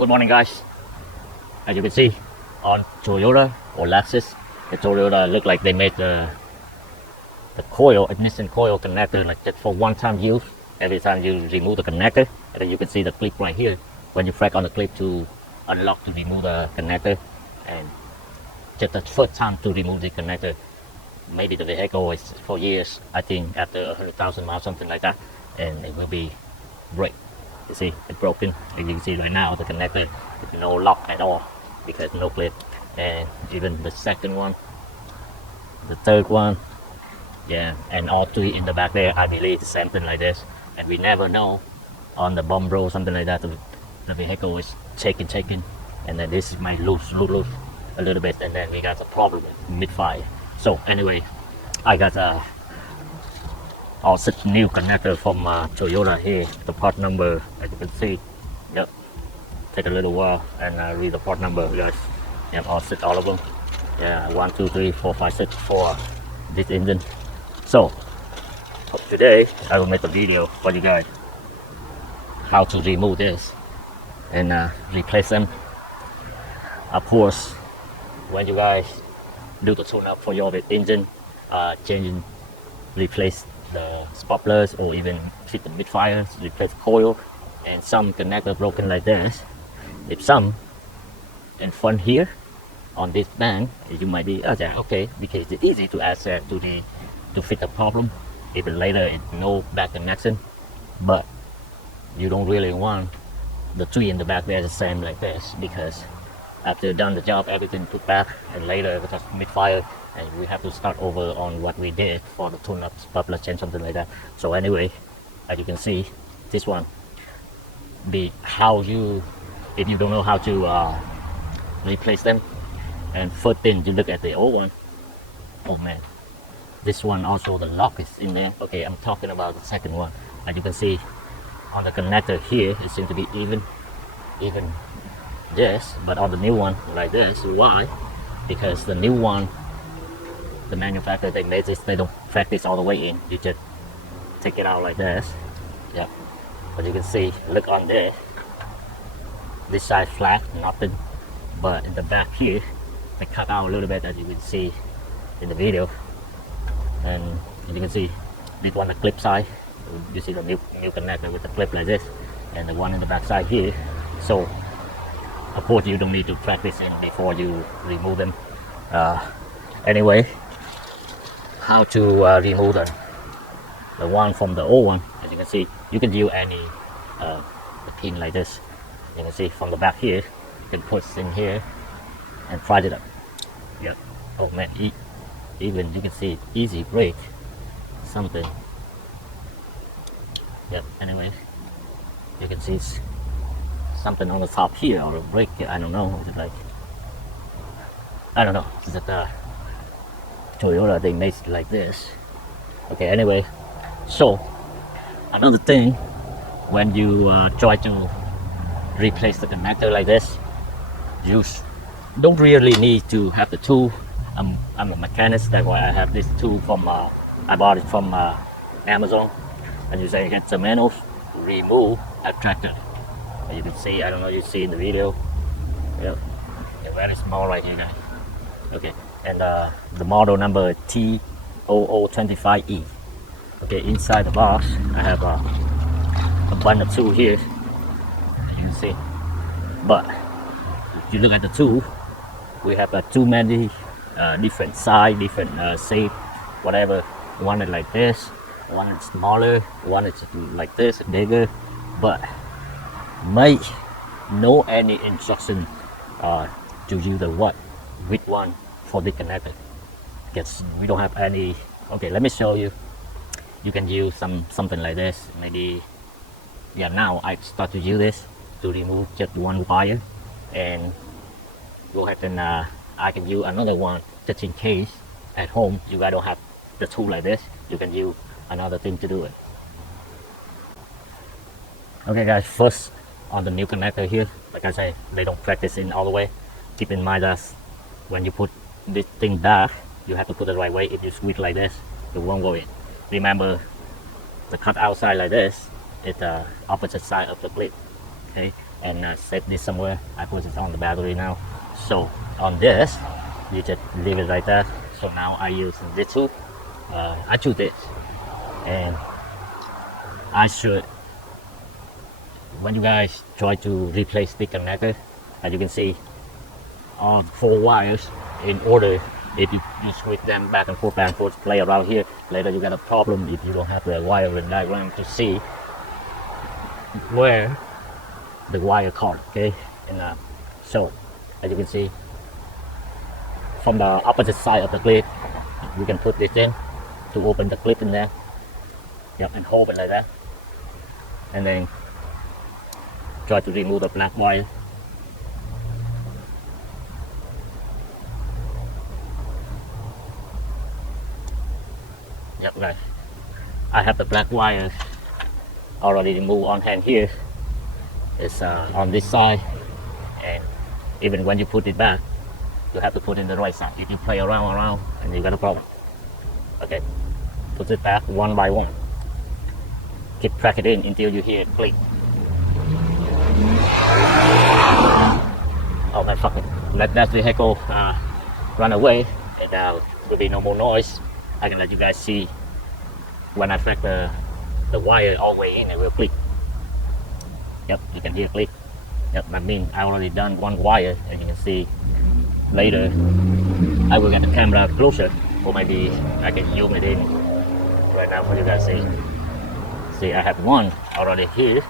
Good morning, guys. As you can see, on Toyota or Lexus, the Toyota look like they made the coil, ignition coil connector, like just for one-time use. Every time you remove the connector, and then you can see the clip right here. When you press on the clip to unlock to remove the connector, and just the first time to remove the connector, maybe the vehicle is for years. I think after 100,000 miles, something like that, and it will be break. You see, it's broken. As you can see right now, the connector is no lock at all because no clip. And even the second one, the third one, yeah, and all three in the back there, I believe something like this. And we never know on the bump road, something like that, the vehicle is shaking, and then this might loose a little bit, and then we got a problem mid-fire. So anyway, I got also new connector from Toyota here. The part number, as you can see, yep, take a little while and read the part number, guys. Yep, all set, all of them. Yeah, 1 2 3 4 5 6 for this engine. So today I will make a video for you guys how to remove this and replace them. Of course, when you guys do the tune up for your engine, changing, replace the spark plugs, or even fit the mid-fires, replace coil, and some connector broken like this. If some in front here on this band, you might be okay, because it's easy to access to fit the problem. Even later it's no back connection, but you don't really want the three in the back there the same like this, because after done the job, everything put back, and later because mid-fire, and we have to start over on what we did for the tune-up, spark plug change, something like that. So anyway, as you can see, this one, if you don't know how to replace them, and first thing you look at the old one. Oh man, this one also the lock is in there. Okay, I'm talking about the second one. As you can see on the connector here, it seems to be even this, but on the new one like this. Why? Because the new one, the manufacturer, they made this, they don't track this all the way in. You just take it out like this. Yeah, but you can see, look on there, this side flat, nothing, but in the back here they cut out a little bit, as you can see in the video. And as you can see, this one the clip side, you see the new connector with the clip like this, and the one in the back side here. So of course you don't need to track this in before you remove them. Anyway, how to remove the one from the old one. As you can see, you can use any pin like this. You can see from the back here, you can put in here and pry it up. Yep. Oh man, even you can see easy break something. Yep. Anyway, you can see something on the top here, or a break. I don't know. Is it like, I don't know. Is it Toyota, they made it like this. Okay, anyway, so another thing, when you try to replace the connector like this, you don't really need to have the tool. I'm a mechanic, that's why I have this tool from I bought it from Amazon. And you say get the manual, remove attractor. You can see, I don't know, you see in the video. Yep, they're very small right here, guys. Okay, and the model number T0025E. Okay, inside the box I have a bunch of tools here, as you can see. But if you look at the tool, we have too many different size, different shape, whatever. One is like this, one is smaller, one is like this, bigger. But might know any instruction to use the which one for the connector, because we don't have any. Okay, let me show you. You can use something like this. Maybe, yeah, now I start to use this to remove just one wire, and go ahead and I can use another one just in case at home you guys don't have the tool like this. You can use another thing to do it. Okay guys, first on the new connector here, like I say, they don't practice in all the way. Keep in mind that when you put this thing back, you have to put it the right way. If you squeeze like this, it won't go in. Remember, the cut outside like this is the opposite side of the clip. Okay, and set this somewhere. I put it on the battery now. So on this, you just leave it like that. So now I use this tool. I choose this, and I should, when you guys try to replace the connector, as you can see, on 4 wires in order. If you switch them back and forth, play around here, later you got a problem if you don't have the wiring diagram to see where the wire caught, okay? And so, as you can see, from the opposite side of the clip, you can put this in to open the clip in there. Yep, and hold it like that. And then try to remove the black wire. Yep, guys. I have the black wire already removed on hand here. It's on this side, and even when you put it back, you have to put it in the right side. If you play around, and you got a problem. Okay, put it back one by one. Keep track it in until you hear it click. Oh man, fucking let that vehicle run away, and there will be no more noise. I can let you guys see when I track the wire all the way in, it will click. Yep, you can hear click. Yep, that means I already done one wire, and you can see later I will get the camera closer, or maybe I can zoom it in right now for you guys see. See, I have one already here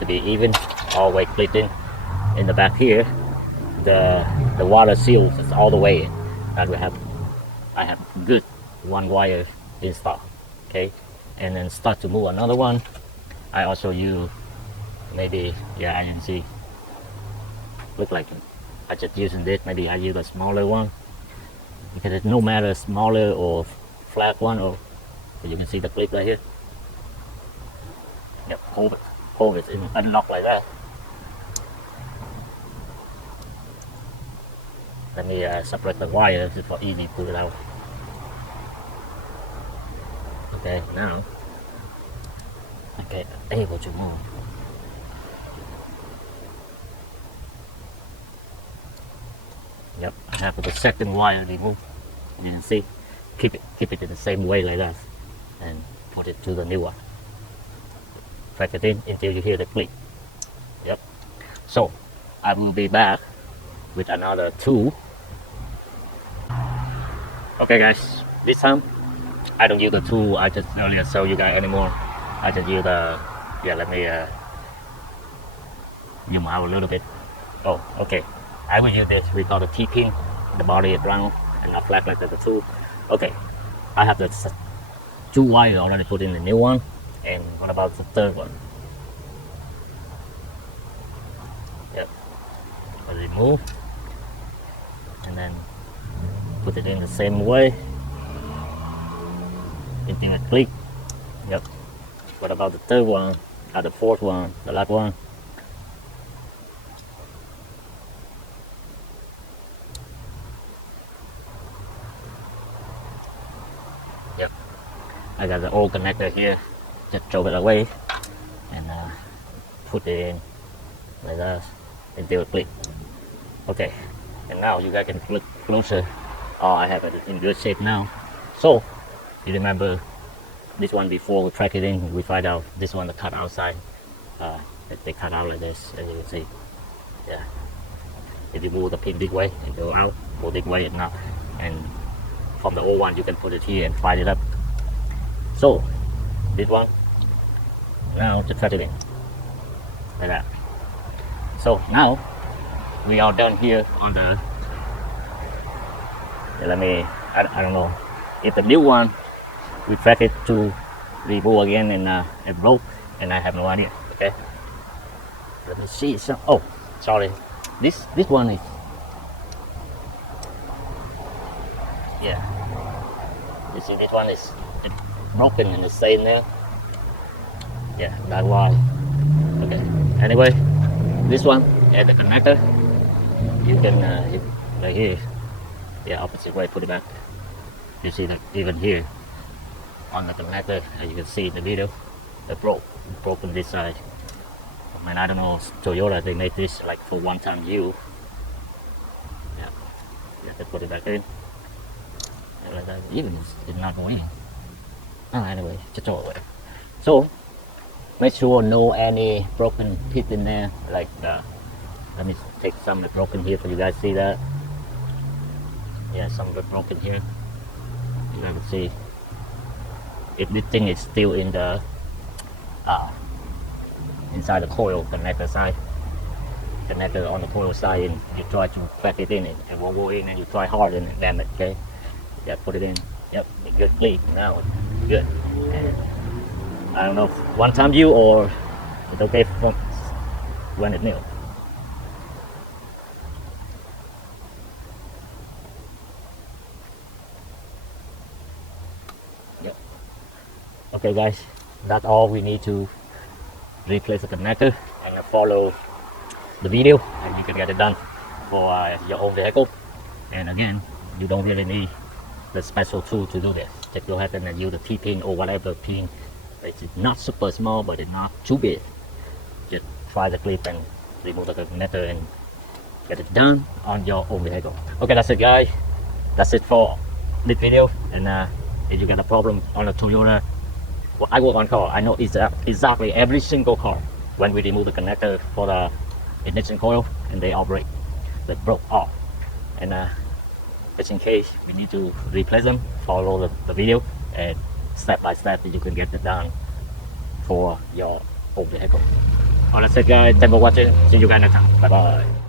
to be even, all the way clipped in the back here. The water seals is all the way in. And I have good one wire installed, okay? And then start to move another one. I also use maybe, yeah, I can see, look like I just using this. Maybe I use a smaller one, because it no matter smaller or flat one, or you can see the clip right here. Yep, hold it and unlock like that. Let me separate the wires for easy to pull it out. Okay, now okay, able to move. Yep, I have the second wire removed. You can see, keep it in the same way like that, and put it to the new one. Track it in until you hear the click. Yep. So I will be back with another tool. Okay, guys. This time I don't use the tool I just earlier showed you guys anymore. I just use the, yeah, let me zoom out a little bit. Oh, okay. I will use this. We call the T-pin. The body is round and not flat like the tool. Okay. I have the 2 wires already put in the new one. And what about the third one? Yep. Remove. And then put it in the same way. Until it click. Yep. What about the third one? The fourth one, the last one? Yep. I got the old connector here. Just throw it away and put it in like that until it click. Okay, and now you guys can look closer. Oh, I have it in good shape now. So you remember this one before we track it in, we find out this one the cut outside. They cut out like this, as you can see. Yeah. If you move the pin this way, it go out. Move this way, it not. And from the old one, you can put it here and find it up. So this one, now to track it in like that. So now we are done here on the, let me, I don't know if the new one we track it to remove again, and it broke, and I have no idea. Okay, let me see. So, oh, sorry, this one is, yeah, you see this one is broken in the same there. Yeah, that's why. Okay, anyway, this one and the connector, you can right here, yeah, opposite way, put it back. You see that even here on the connector, as you can see in the video, it broken this side. And I don't know, Toyota, they made this like for one-time use. Yeah, yeah, they put it back in. Yeah, like that. Even it's not going in. Anyway, just throw it away. So make sure no any broken pit in there. Like let me take some of the broken here so you guys see that. Yeah, some of it broken here. You can see if this thing is still in the inside the coil connector side. Connector on the coil side, and you try to crack it in, it won't go in, and you try hard and damn it. Okay, yeah, put it in. Yep, good leak now. Good. And I don't know, one time you or it's okay from when it's new. Yep. Okay, guys, that's all we need to replace the connector and follow the video, and you can get it done for your own vehicle. And again, you don't really need the special tool to do this. Just go ahead and use the T-pin or whatever pin. It's not super small, but it's not too big. Just try the clip and remove the connector and get it done on your own vehicle. Okay, that's it, guys. That's it for this video. And if you get a problem on a Toyota, well, I work on car, I know exactly every single car when we remove the connector for the ignition coil and they operate, they broke off. And just in case we need to replace them, follow the video and step by step you can get it done for your own vehicle. Well, that's it, guys. Thanks for watching. See you guys next time. Bye bye.